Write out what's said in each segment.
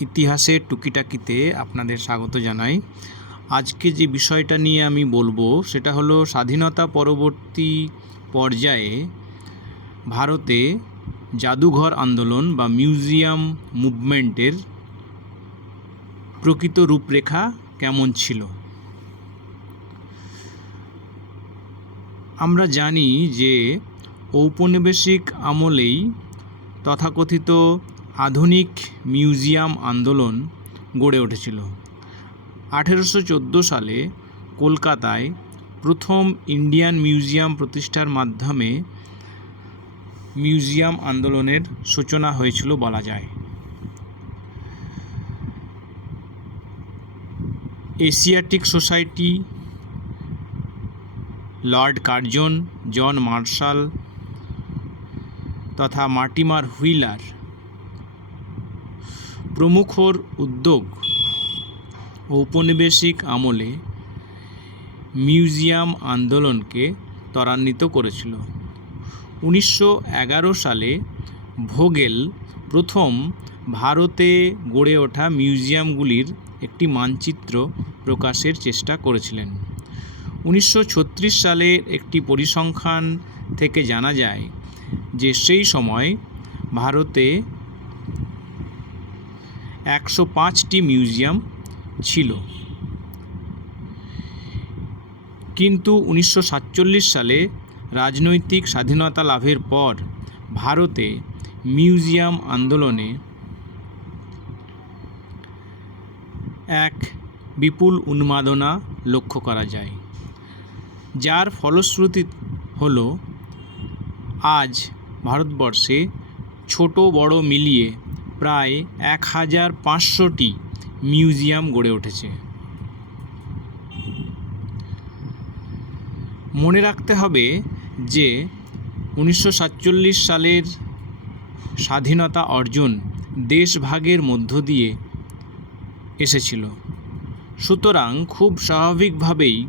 ইতিহাসের টুকিটাকিতে আপনাদের স্বাগত জানাই। আজকে যে বিষয়টা নিয়ে আমি বলব, সেটা হলো স্বাধীনতা পরবর্তী পর্যায়ে ভারতে জাদুঘর আন্দোলন বা মিউজিয়াম মুভমেন্টের প্রকৃত রূপরেখা কেমন ছিল? আমরা জানি যে ঔপনিবেশিক আমলেই তথাকথিত আধুনিক মিউজিয়াম আন্দোলন গড়ে উঠেছিল। আঠেরোশো চোদ্দ সালে কলকাতায় প্রথম ইন্ডিয়ান মিউজিয়াম প্রতিষ্ঠার মাধ্যমে মিউজিয়াম আন্দোলনের সূচনা হয়েছিল বলা যায়। Asiatic Society Lord Curzon, John Marshall তথা মার্টিমার হুইলার প্রমুখর উদ্যোগ ঔপনিবেশিক আমলে মিউজিয়াম আন্দোলনকে ত্বরান্বিত করেছিল। উনিশশো এগারো সালে ভোগেল প্রথম ভারতে গড়ে ওঠা মিউজিয়ামগুলির একটি মানচিত্র প্রকাশের চেষ্টা করেছিলেন। উনিশশো ছত্রিশ সালের একটি পরিসংখ্যান থেকে জানা যায় যে সেই সময় ভারতে একশো পাঁচটি মিউজিয়াম ছিল। কিন্তু উনিশশো সাতচল্লিশ সালে রাজনৈতিক স্বাধীনতা লাভের পর ভারতে মিউজিয়াম আন্দোলনে এক বিপুল উন্মাদনা লক্ষ্য করা যায়। যার ফলশ্রুতি হল, আজ ভারতবর্ষে ছোট বড় মিলিয়ে প্রায় এক হাজার পাঁচশোটি মিউজিয়াম গড়ে উঠেছে। মনে রাখতে হবে যে উনিশশো সাতচল্লিশ সালের স্বাধীনতা অর্জন দেশভাগের মধ্য দিয়ে এসেছিল। সুতরাং খুব স্বাভাবিকভাবেই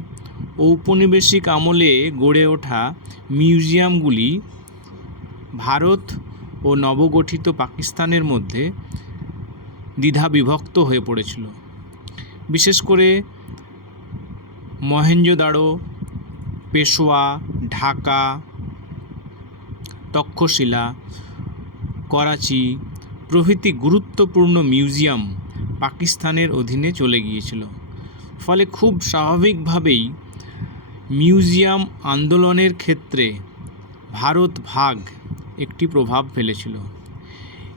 ঔপনিবেশিক আমলে গড়ে ওঠা মিউজিয়ামগুলি ভারত ও নবগঠিত পাকিস্তানের মধ্যে দ্বিধাবিভক্ত হয়ে পড়েছিল। বিশেষ করে মহেঞ্জোদাড়ো পেশোয়া, ঢাকা, তক্ষশিলা, করাচি প্রভৃতি গুরুত্বপূর্ণ মিউজিয়াম পাকিস্তানের অধীনে চলে গিয়েছিল। ফলে খুব স্বাভাবিকভাবেই মিউজিয়াম আন্দোলনের ক্ষেত্রে ভারত ভাগ একটি প্রভাব ফেলেছিল।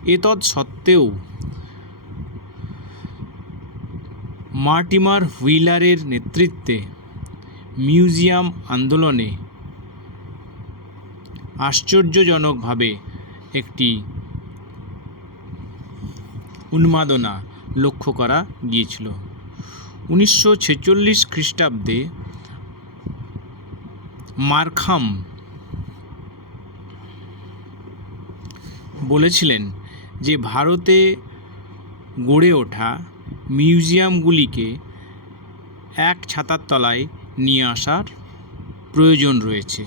এতৎ সত্ত্বেও মার্টিমার হুইলারের নেতৃত্বে মিউজিয়াম আন্দোলনে আশ্চর্যজনকভাবে একটি উন্মাদনা লক্ষ্য করা গিয়েছিল। উনিশশো ছেচল্লিশ খ্রিস্টাব্দে মারখাম বলেছিলেন যে ভারতে গড়ে ওঠা মিউজিয়ামগুলিকে এক ছাতার তলায় নিয়ে আসার প্রয়োজন রয়েছে।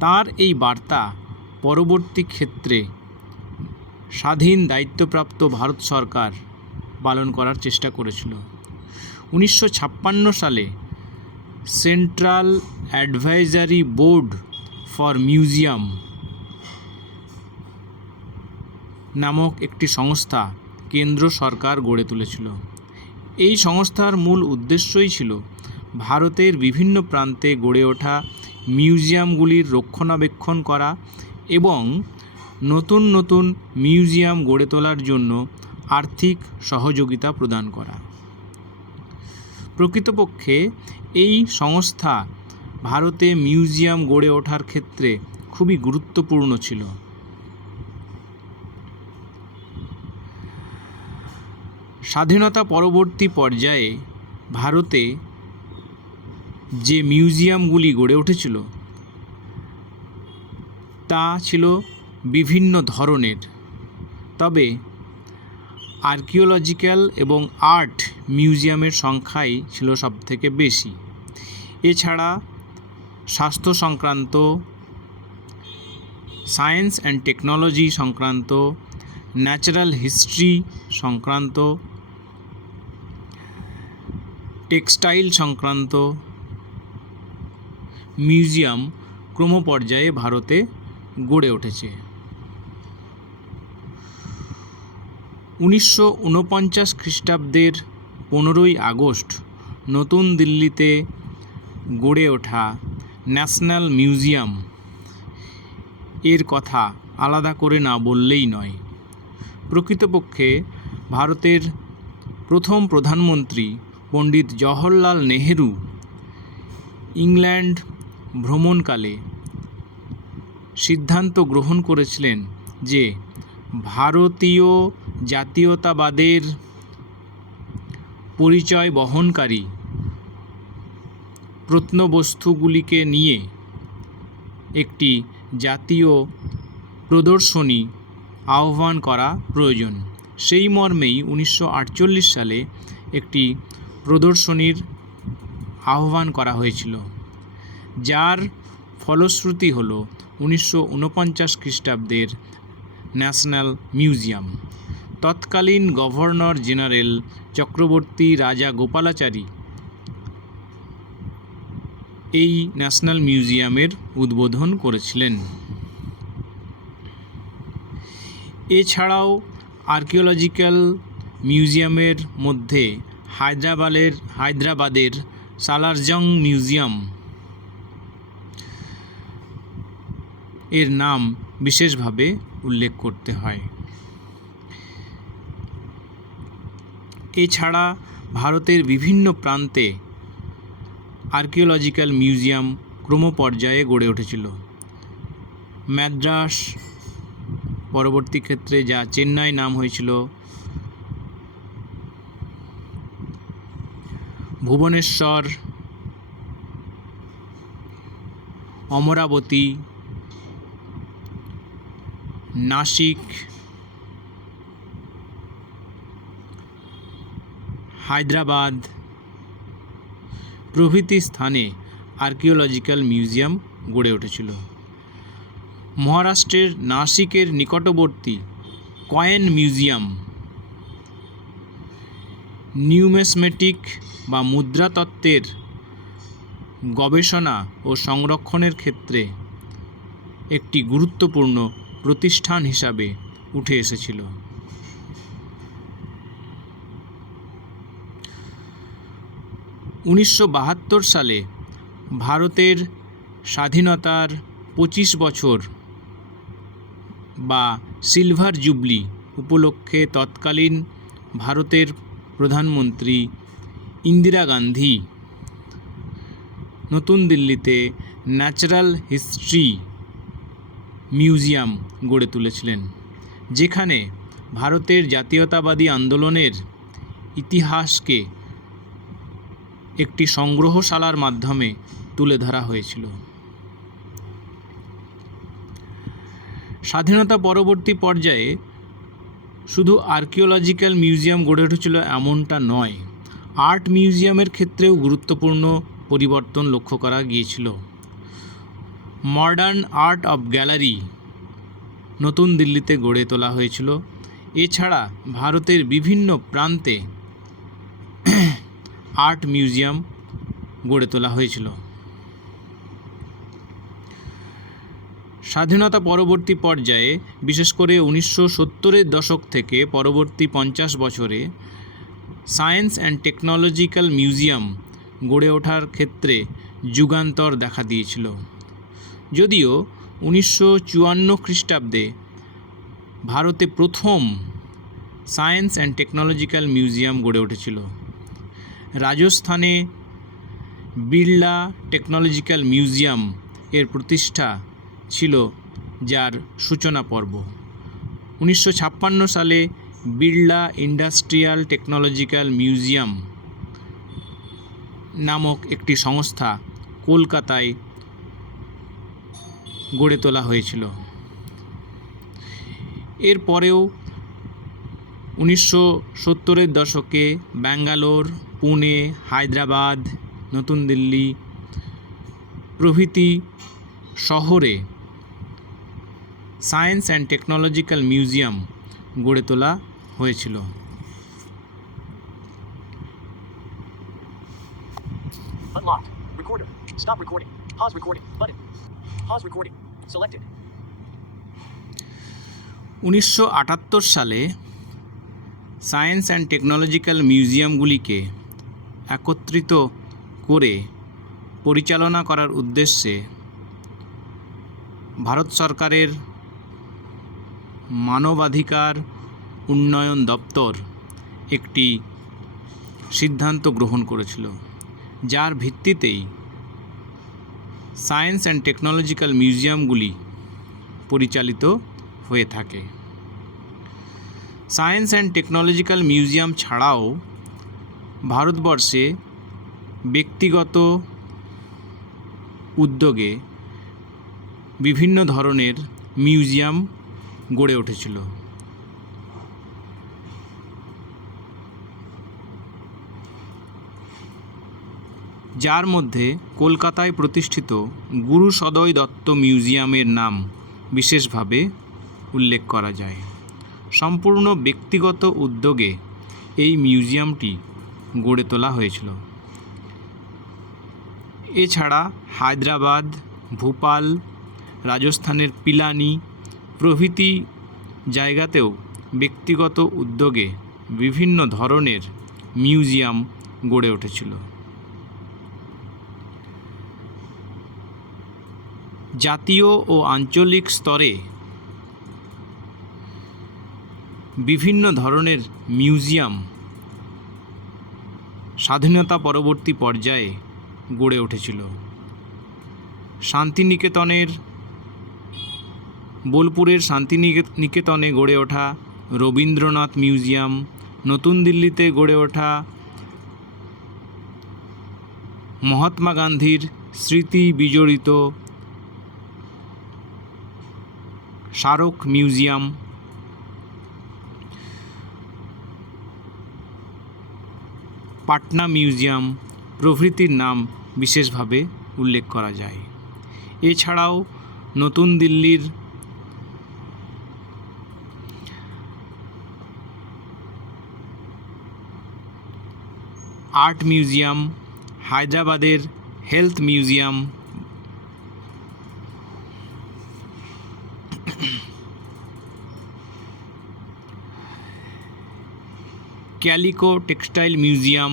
তার এই বার্তা পরবর্তী ক্ষেত্রে স্বাধীন দায়িত্বপ্রাপ্ত ভারত সরকার পালন করার চেষ্টা করেছিল। উনিশশো ছাপ্পান্ন সালে Central Advisory Board for Museum নামক একটি সংস্থা কেন্দ্র সরকার গড়ে তুলেছিল। এই সংস্থার মূল উদ্দেশ্যই ছিল ভারতের বিভিন্ন প্রান্তে গড়ে ওঠা মিউজিয়ামগুলির রক্ষণাবেক্ষণ করা এবং নতুন নতুন মিউজিয়াম গড়ে তোলার জন্য আর্থিক সহযোগিতা প্রদান করা। প্রকৃতপক্ষে এই সংস্থা ভারতে মিউজিয়াম গড়ে ওঠার ক্ষেত্রে খুবই গুরুত্বপূর্ণ ছিল। স্বাধীনতা পরবর্তী পর্যায়ে ভারতে যে মিউজিয়ামগুলি গড়ে উঠেছিল, তা ছিল বিভিন্ন ধরনের। তবে আর্কিওলজিক্যাল এবং আর্ট মিউজিয়ামের সংখ্যাই ছিল সবথেকে বেশি। এছাড়া স্বাস্থ্য সংক্রান্ত, সায়েন্স অ্যান্ড টেকনোলজি সংক্রান্ত, ন্যাচারাল হিস্ট্রি সংক্রান্ত টেক্সটাইল সংক্রান্ত মিউজিয়াম ক্রমপর্যায়ে ভারতে গড়ে উঠেছে। উনিশশো ঊনপঞ্চাশ খ্রিস্টাব্দের পনেরোই আগস্ট নতুন দিল্লিতে গড়ে ওঠা ন্যাশনাল মিউজিয়াম। এর কথা আলাদা করে না বললেই নয়। প্রকৃতপক্ষে ভারতের প্রথম প্রধানমন্ত্রী পণ্ডিত জওহরলাল নেহেরু ইংল্যান্ড ভ্রমণকালে সিদ্ধান্ত গ্রহণ করেছিলেন যে ভারতীয় জাতীয়তাবাদের পরিচয় বহনকারী প্রত্নবস্তুগুলিকে নিয়ে একটি জাতীয় প্রদর্শনী আহ্বান করা প্রয়োজন। সেই মর্মেই উনিশশো আটচল্লিশ সালে একটি প্রদর্শনীর আহ্বান করা হয়েছিল, যার ফলশ্রুতি হল উনিশশো ঊনপঞ্চাশ খ্রিস্টাব্দের ন্যাশনাল মিউজিয়াম। তৎকালীন গভর্নর জেনারেল চক্রবর্তী রাজা গোপালাচারী এই ন্যাশনাল মিউজিয়ামের উদ্বোধন করেছিলেন। এছাড়াও আর্কিওলজিক্যাল মিউজিয়ামের মধ্যে হায়দ্রাবাদের হায়দ্রাবাদের সালারজং মিউজিয়াম। এর নাম বিশেষভাবে উল্লেখ করতে হয়। এছাড়া ভারতের বিভিন্ন প্রান্তে আর্কিওলজিক্যাল মিউজিয়াম ক্রমপর্যায়ে গড়ে উঠেছিল। ম্যাদ্রাস পরবর্তী ক্ষেত্রে যা চেন্নাই নাম হয়েছিল ভুবনেশ্বর, অমরাবতী, নাসিক, হায়দ্রাবাদ প্রভৃতি স্থানে আর্কিওলজিক্যাল মিউজিয়াম গড়ে উঠেছিল। মহারাষ্ট্রের নাসিকের নিকটবর্তী কয়েন মিউজিয়াম, নিউমেসমেটিক বা মুদ্রাতত্ত্বের গবেষণা ও সংরক্ষণের ক্ষেত্রে একটি গুরুত্বপূর্ণ প্রতিষ্ঠান হিসাবে উঠে এসেছিল। উনিশশো বাহাত্তর সালে ভারতের স্বাধীনতার পঁচিশ বছর বা সিলভার জুবলি উপলক্ষে তৎকালীন ভারতের প্রধানমন্ত্রী ইন্দিরা গান্ধী। নতুন দিল্লিতে ন্যাচারাল হিস্ট্রি মিউজিয়াম গড়ে তুলেছিলেন, যেখানে ভারতের জাতীয়তাবাদী আন্দোলনের ইতিহাসকে একটি সংগ্রহশালার মাধ্যমে তুলে ধরা হয়েছিল। স্বাধীনতা পরবর্তী পর্যায়ে শুধু আর্কিওলজিক্যাল মিউজিয়াম গড়ে উঠেছিল এমনটা নয় আর্ট মিউজিয়ামের ক্ষেত্রেও গুরুত্বপূর্ণ পরিবর্তন লক্ষ্য করা গিয়েছিল। মডার্ন আর্ট অফ গ্যালারি নতুন দিল্লিতে গড়ে তোলা হয়েছিল। এছাড়া ভারতের বিভিন্ন প্রান্তে আর্ট মিউজিয়াম গড়ে তোলা হয়েছিল। স্বাধীনতা পরবর্তী পর্যায়ে, বিশেষ করে উনিশশো সত্তরের দশক থেকে পরবর্তী পঞ্চাশ বছরে সায়েন্স অ্যান্ড টেকনোলজিক্যাল মিউজিয়াম গড়ে ওঠার ক্ষেত্রে যুগান্তর দেখা দিয়েছিল। যদিও উনিশশো চুয়ান্ন খ্রিস্টাব্দে ভারতে প্রথম সায়েন্স অ্যান্ড টেকনোলজিক্যাল মিউজিয়াম গড়ে উঠেছিল। রাজস্থানে বিড়লা টেকনোলজিক্যাল মিউজিয়াম এর প্রতিষ্ঠা ছিল যার সূচনা পর্ব। উনিশশো ছাপ্পান্ন সালে বিড়লা ইন্ডাস্ট্রিয়াল টেকনোলজিক্যাল মিউজিয়াম নামক একটি সংস্থা কলকাতায় গড়ে তোলা হয়েছিল। এরপরেও উনিশশো সত্তরের দশকে ব্যাঙ্গালোর, পুনে, হায়দ্রাবাদ, নতুন দিল্লি প্রভৃতি শহরে সায়েন্স অ্যান্ড টেকনোলজিক্যাল মিউজিয়াম গড়ে তোলা হয়েছিল Unlocked. Recorder. Stop recording. Pause recording. Button. Pause recording. Selected. উনিশশো আটাত্তর সালে সায়েন্স অ্যান্ড টেকনোলজিক্যাল মিউজিয়ামগুলিকে একত্রিত করে পরিচালনা করার উদ্দেশ্যে ভারত সরকারের মানবাধিকার উন্নয়ন দপ্তর একটি সিদ্ধান্ত গ্রহণ করেছিল, যার ভিত্তিতেই সায়েন্স অ্যান্ড টেকনোলজিক্যাল মিউজিয়ামগুলি পরিচালিত হয়ে থাকে। সায়েন্স অ্যান্ড টেকনোলজিক্যাল মিউজিয়াম ছাড়াও ভারতবর্ষে ব্যক্তিগত উদ্যোগে বিভিন্ন ধরনের মিউজিয়াম গড়ে উঠেছিল। যার মধ্যে কলকাতায় প্রতিষ্ঠিত গুরু সদয় দত্ত মিউজিয়ামের নাম বিশেষভাবে উল্লেখ করা যায়। সম্পূর্ণ ব্যক্তিগত উদ্যোগে এই মিউজিয়ামটি গড়ে তোলা হয়েছিল। এছাড়া হায়দ্রাবাদ, ভোপাল, রাজস্থানের পিলানি প্রভৃতি জায়গাতেও ব্যক্তিগত উদ্যোগে বিভিন্ন ধরনের মিউজিয়াম গড়ে উঠেছিল। জাতীয় ও আঞ্চলিক স্তরে বিভিন্ন ধরনের মিউজিয়াম স্বাধীনতা পরবর্তী পর্যায়ে গড়ে উঠেছিল। শান্তিনিকেতনের, বোলপুরের শান্তিনিকেতনে গড়ে ওঠা রবীন্দ্রনাথ মিউজিয়াম, নতুন দিল্লিতে গড়ে ওঠা মহাত্মা গান্ধীর স্মৃতি বিজড়িত স্মারক মিউজিয়াম। পাটনা মিউজিয়াম, প্রভৃতির নাম বিশেষভাবে উল্লেখ করা যায়। এছাড়াও নতুন দিল্লির আর্ট মিউজিয়াম, হায়দ্রাবাদের health museum calico textile museum,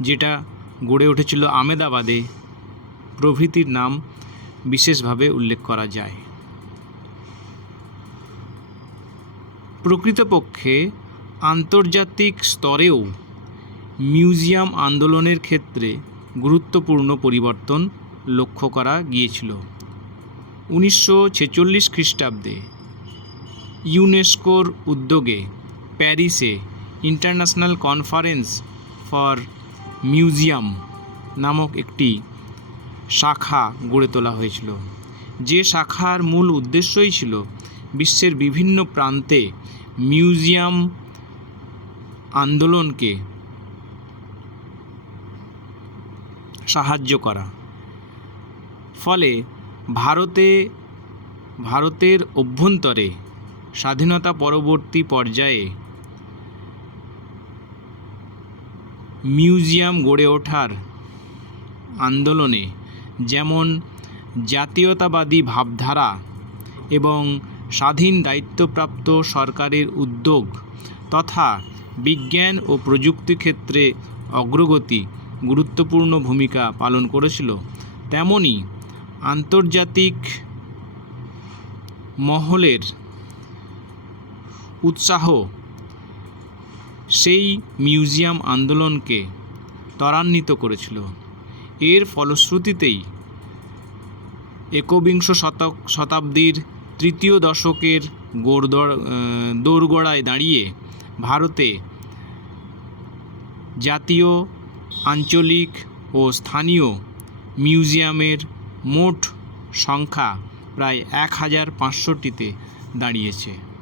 যেটা গড়ে উঠেছিল আমেদাবাদে, প্রভৃতির নাম বিশেষভাবে উল্লেখ করা যায়। প্রকৃতপক্ষে, আন্তর্জাতিক স্তরেও মিউজিয়াম আন্দোলনের ক্ষেত্রে গুরুত্বপূর্ণ পরিবর্তন লক্ষ্য করা গিয়েছিল। উনিশশো ছেচল্লিশ খ্রিস্টাব্দে ইউনেস্কোর উদ্যোগে প্যারিসে ইন্টারন্যাশনাল কনফারেন্স ফর মিউজিয়াম নামক একটি শাখা গড়ে তোলা হয়েছিল। যে শাখার মূল উদ্দেশ্যই ছিল বিশ্বের বিভিন্ন প্রান্তে মিউজিয়াম আন্দোলনকে সাহায্য করা। ফলে ভারতে, ভারতের অভ্যন্তরে স্বাধীনতা পরবর্তী পর্যায়ে মিউজিয়াম গড়ে ওঠার আন্দোলনে যেমন জাতীয়তাবাদী ভাবধারা এবং স্বাধীন দায়িত্বপ্রাপ্ত সরকারের উদ্যোগ তথা বিজ্ঞান ও প্রযুক্তি ক্ষেত্রে অগ্রগতি গুরুত্বপূর্ণ ভূমিকা পালন করেছিল, তেমনি আন্তর্জাতিক মহলের উৎসাহ সেই মিউজিয়াম আন্দোলনকে ত্বরান্বিত করেছিল। এর ফলশ্রুতিতেই একবিংশ শতক, শতাব্দীর তৃতীয় দশকের গোড়দড় দোরগোড়ায় দাঁড়িয়ে ভারতে জাতীয়, আঞ্চলিক ও স্থানীয় মিউজিয়ামের মোট সংখ্যা প্রায় এক হাজার পাঁচশোটিতে দাঁড়িয়েছে।